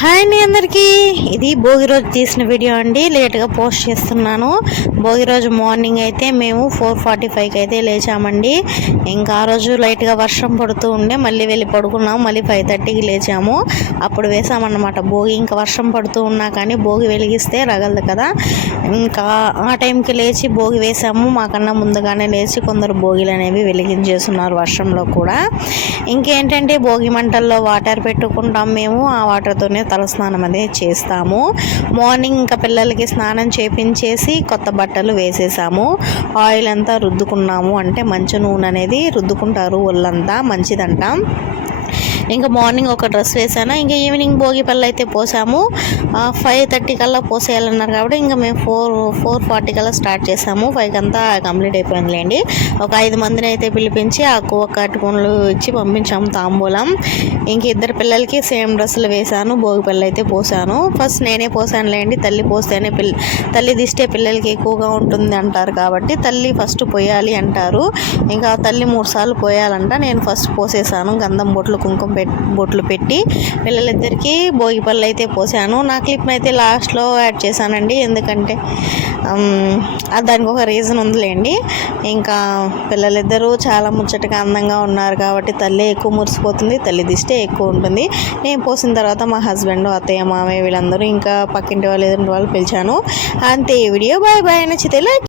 Hi అండి అందరికీ. ఇది భోగి రోజు తీసిన వీడియో అండి. లేట్గా పోస్ట్ చేస్తున్నాను. భోగి రోజు మార్నింగ్ అయితే మేము ఫోర్ ఫార్టీ ఫైవ్కి అయితే లేచామండి. ఇంకా ఆ రోజు లైట్గా వర్షం పడుతూ ఉండే మళ్ళీ వెళ్ళి పడుకున్నాము. మళ్ళీ ఫైవ్ థర్టీకి లేచాము. అప్పుడు వేసామన్నమాట భోగి. ఇంకా వర్షం పడుతూ ఉన్నా కానీ భోగి వెలిగిస్తే రగలదు కదా. ఇంకా ఆ టైంకి లేచి భోగి వేసాము. మాకన్నా ముందుగానే లేచి కొందరు భోగిలు అనేవి వెలిగించేస్తున్నారు వర్షంలో కూడా. ఇంకేంటంటే భోగి మంటల్లో వాటర్ పెట్టుకుంటాం మేము. ఆ వాటర్తోనే తలస్నానం అనేది చేస్తాము. మార్నింగ్ ఇంకా పిల్లలకి స్నానం చేపించేసి కొత్త బట్టలు వేసేసాము. ఆయిల్ అంతా రుద్దుకున్నాము. అంటే మంచి నూనె అనేది రుద్దుకుంటారు ఒళ్ళంతా మంచిదంట. ఇంకా మార్నింగ్ ఒక డ్రెస్ వేసాను. ఇంకా ఈవినింగ్ భోగి పళ్ళు అయితే పోసాము. ఫైవ్ థర్టీ కల్లా పోసేయాలన్నారు కాబట్టి ఇంకా మేము ఫోర్ ఫోర్ ఫార్టీ కల్లా స్టార్ట్ చేసాము. ఫైవ్కి అంతా కంప్లీట్ అయిపోయిందిలేండి. ఒక ఐదు మందిని అయితే పిలిపించి ఆ కువ కట్టుకొనలు ఇచ్చి పంపించాము తాంబూలం. ఇంక ఇద్దరు పిల్లలకి సేమ్ డ్రెస్సులు వేశాను భోగి పళ్ళు అయితే పోసాను. ఫస్ట్ నేనే పోసానులేండి. తల్లి పోస్తేనే పిల్ల తల్లి దిష్టే పిల్లలకి ఎక్కువగా ఉంటుంది అంటారు కాబట్టి తల్లి ఫస్ట్ పోయాలి అంటారు. ఇంకా తల్లి మూడు సార్లు పోయాలంట. నేను ఫస్ట్ పోసేసాను. గంధం బొట్లు కుంకుమ పెట్ బొట్లు పెట్టి పిల్లలిద్దరికీ భోగి పళ్ళు అయితే పోసాను. నా క్లిప్ అయితే లాస్ట్లో యాడ్ చేశానండి. ఎందుకంటే దానికి ఒక రీజన్ ఉందిలేండి. ఇంకా పిల్లలిద్దరూ చాలా ముచ్చటగా అందంగా ఉన్నారు కాబట్టి తల్లి ఎక్కువ మురిసిపోతుంది తల్లి దిష్టి ఎక్కువ ఉంటుంది. నేను పోసిన తర్వాత మా హస్బెండ్ అత్తయ్య మామయ్య వీళ్ళందరూ ఇంకా పక్కింటి వాళ్ళు ఎదుటి వాళ్ళు పిలిచాను. అంతే ఈ వీడియో. Bye bye. నచ్చితే like